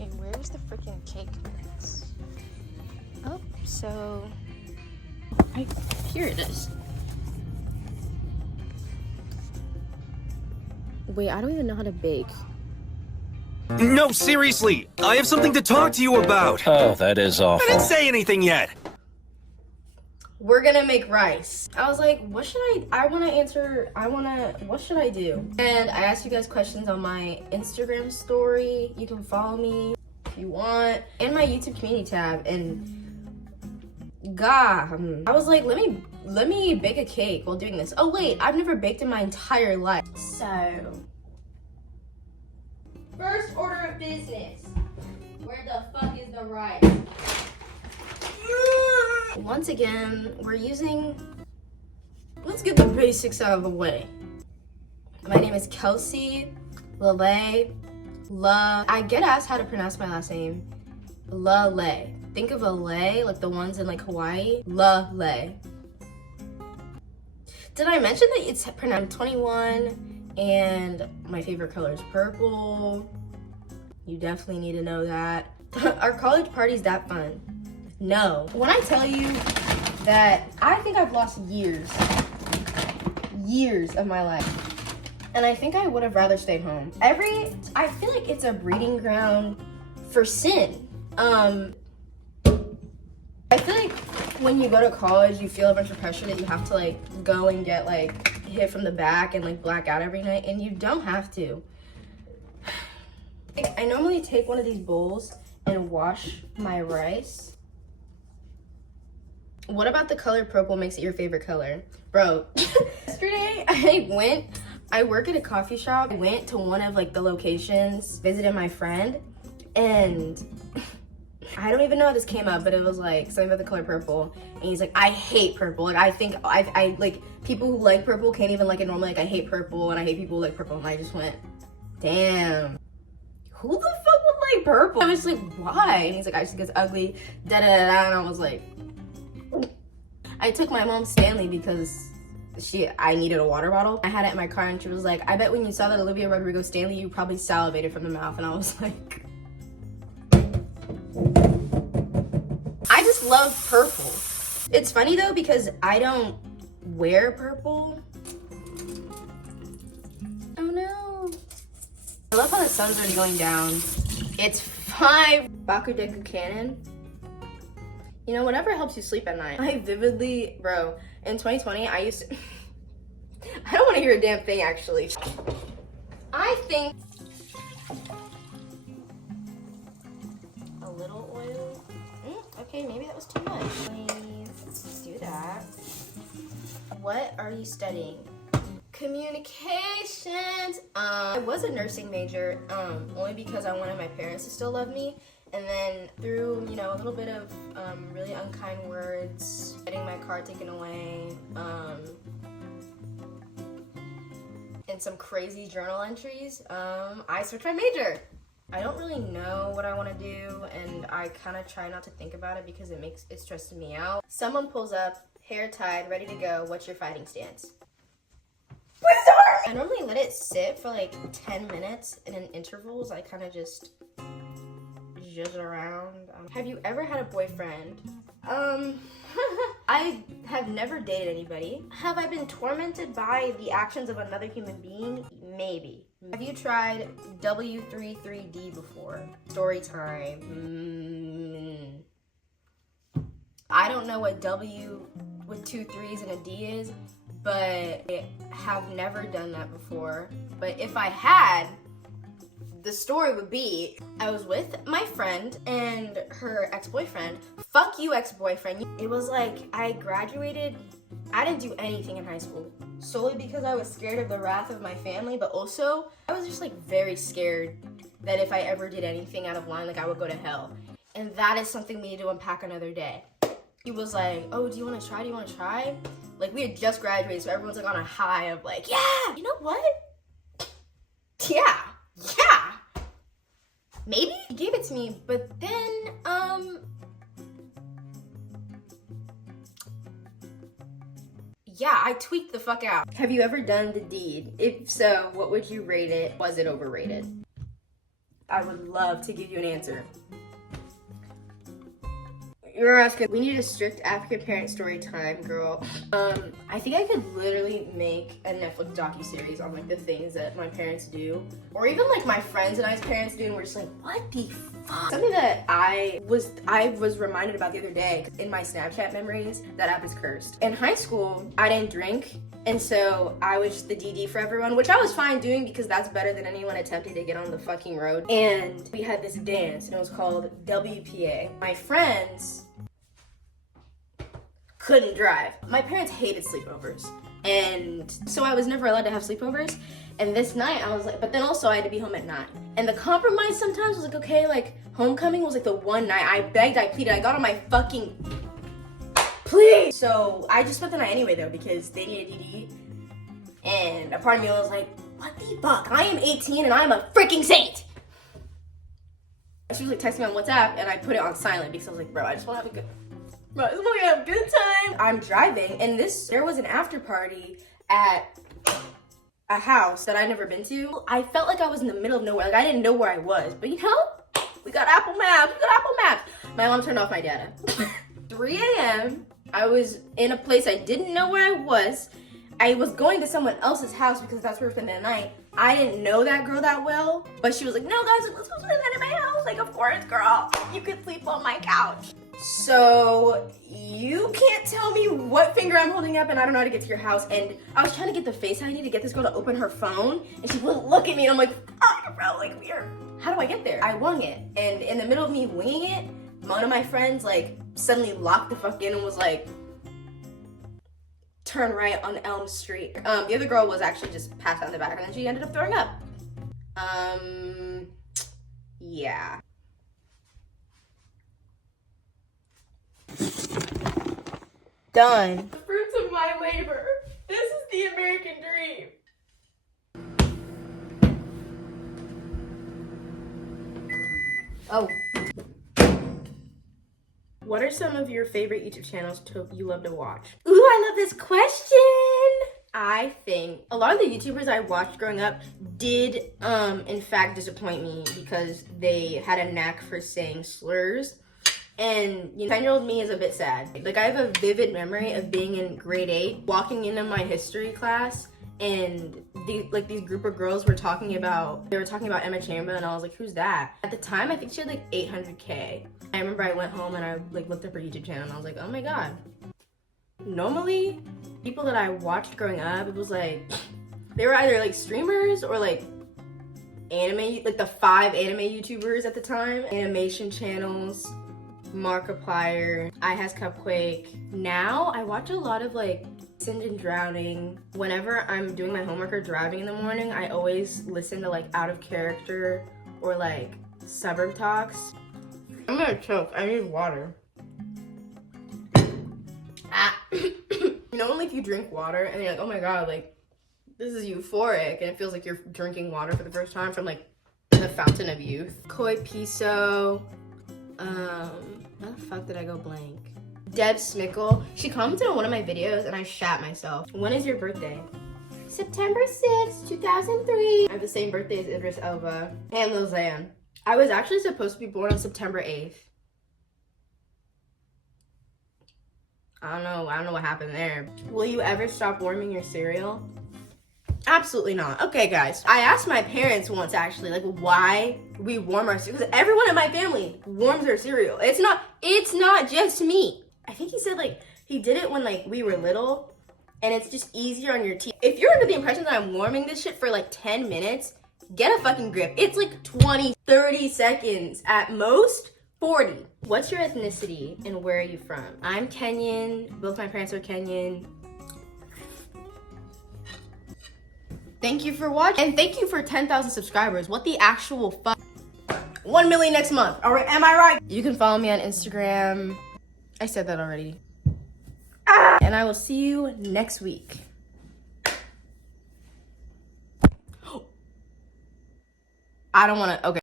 Okay, where's the freaking cake mix? Oh, so here it is. Wait, I don't even know how to bake. No, seriously, I have something to talk to you about. Oh, that is awful. I didn't say anything yet. We're gonna make rice. I was like, what should what should I do? And I asked you guys questions on my Instagram story. You can follow me if you want. And my YouTube community tab. And God, I was like, let me bake a cake while doing this. Oh wait, I've never baked in my entire life. So, first order of business. Where the fuck is the rice? Once again, let's get the basics out of the way. My name is Kelsey Lele. I get asked how to pronounce my last name. Lele. Think of a lei, like the ones in like Hawaii. Lele. Did I mention that it's pronounced 21 and my favorite color is purple? You definitely need to know that. Are college parties that fun? No. When I tell you that I think I've lost years of my life, and I think I would have rather stayed home. I feel like it's a breeding ground for sin. I feel like when you go to college, you feel a bunch of pressure that you have to like go and get like hit from the back and like black out every night, and you don't have to. I normally take one of these bowls and wash my rice. What about the color purple makes it your favorite color? Bro, yesterday I work at a coffee shop. I went to one of like the locations, visited my friend, and I don't even know how this came up, but it was like something about the color purple. And he's like, I hate purple. Like I think I like people who like purple can't even like it normally. Like I hate purple and I hate people who like purple. And I just went, damn. Who the fuck would like purple? I was like, why? And he's like, I just think it's ugly. Da da da da. And I was like, I took my mom Stanley because I needed a water bottle. I had it in my car and she was like, I bet when you saw that Olivia Rodrigo Stanley, you probably salivated from the mouth. And I was like, I just love purple. It's funny though because I don't wear purple. Oh no. I love how the sun's already going down. It's 5 Bakudeku Cannon. You know, whatever helps you sleep at night. I vividly, bro, in 2020, I used to, I don't want to hear a damn thing actually. I think a little oil. Okay, maybe that was too much. Let's do that. What are you studying? Communications. I was a nursing major, only because I wanted my parents to still love me. And then through, you know, a little bit of really unkind words, getting my car taken away, and some crazy journal entries, I switched my major. I don't really know what I want to do, and I kind of try not to think about it because it stresses me out. Someone pulls up, hair tied, ready to go. What's your fighting stance? I normally let it sit for like 10 minutes, and in intervals, I kind of just zhuzh around. Have you ever had a boyfriend? I have never dated anybody. Have I been tormented by the actions of another human being? Maybe. Have you tried W33D before? Story time. I don't know what W with 2 3s and a D is, but I have never done that before. But if I had, the story would be, I was with my friend and her ex-boyfriend. Fuck you, ex-boyfriend. It was like, I graduated, I didn't do anything in high school. Solely because I was scared of the wrath of my family, but also, I was just like very scared that if I ever did anything out of line, like I would go to hell. And that is something we need to unpack another day. He was like, oh, do you want to try? Like we had just graduated, so everyone's like on a high of like, yeah, you know what? Yeah. Maybe? He gave it to me, but then, yeah, I tweaked the fuck out. Have you ever done the deed? If so, what would you rate it? Was it overrated? I would love to give you an answer. You're asking, we need a strict African parent story time, girl. I think I could literally make a Netflix docuseries on like the things that my parents do, or even like my friends and I's parents do, and we're just like, what the fuck? Something that I was reminded about the other day in my Snapchat memories, that app is cursed. In high school, I didn't drink, and so I was just the DD for everyone, which I was fine doing because that's better than anyone attempting to get on the fucking road. And we had this dance, and it was called WPA. My friends couldn't drive. My parents hated sleepovers, and so I was never allowed to have sleepovers. And this night I was like, but then also I had to be home at 9. And the compromise sometimes was like, okay, like homecoming was like the one night I begged, I pleaded, I got on my fucking please. So I just spent the night anyway though, because they needed DD. And a part of me was like, what the fuck? I am 18 and I'm a freaking saint. She was like texting me on WhatsApp, and I put it on silent because I was like, bro, I just want to have a good time. I'm driving, and there was an after party at a house that I'd never been to. I felt like I was in the middle of nowhere. Like I didn't know where I was, but you know, we got Apple Maps. My mom turned off my data. 3 a.m. I was in a place I didn't know where I was. I was going to someone else's house because that's where we spent the night. I didn't know that girl that well, but she was like, no guys, let's go spend the night at my house. Like, of course, girl, you can sleep on my couch. So you can't tell me what finger I'm holding up, and I don't know how to get to your house. And I was trying to get the Face ID to get this girl to open her phone, and she wouldn't look at me, and I'm like, oh, bro, like, weird. How do I get there? I wung it, and in the middle of me winging it, one of my friends like suddenly locked the fuck in and was like, turn right on Elm Street. The other girl was actually just passed out in the back, and then she ended up throwing up. Yeah. Done. The fruits of my labor. This is the American dream. Oh. What are some of your favorite YouTube channels you love to watch? Ooh, I love this question. I think a lot of the YouTubers I watched growing up did, in fact, disappoint me because they had a knack for saying slurs. And 10-year-old me is a bit sad. Like, I have a vivid memory of being in grade 8, walking into my history class, and these group of girls were talking about Emma Chamberlain, and I was like, who's that? At the time, I think she had like 800K. I remember I went home and I like looked up her YouTube channel, and I was like, oh my god. Normally, people that I watched growing up, it was like, they were either like streamers or like anime, like the 5 anime YouTubers at the time, animation channels, Markiplier, iHasCupquake. Now, I watch a lot of like Send and Drowning. Whenever I'm doing my homework or driving in the morning, I always listen to like Out of Character or like Suburb Talks. I'm gonna choke. I need water. You know, like you drink water and you're like, oh my god, like this is euphoric, and it feels like you're drinking water for the first time from like the fountain of youth. Koi Piso. How the fuck did I go blank? Deb Smickle. She commented on one of my videos and I shat myself. When is your birthday? September 6th, 2003. I have the same birthday as Idris Elba and Lozanne. I was actually supposed to be born on September 8th. I don't know what happened there. Will you ever stop warming your cereal? Absolutely not. Okay, guys. I asked my parents once, actually, like, why we warm our cereal. Because everyone in my family warms their cereal. It's not just me. I think he said, like, he did it when, like, we were little. And it's just easier on your teeth. If you're under the impression that I'm warming this shit for, like, 10 minutes, get a fucking grip. It's, like, 20, 30 seconds. At most, 40. What's your ethnicity and where are you from? I'm Kenyan. Both my parents are Kenyan. Thank you for watching, and thank you for 10,000 subscribers. What the actual fuck? 1 million next month. All right, am I right? You can follow me on Instagram. I said that already. And I will see you next week. I don't want to, okay.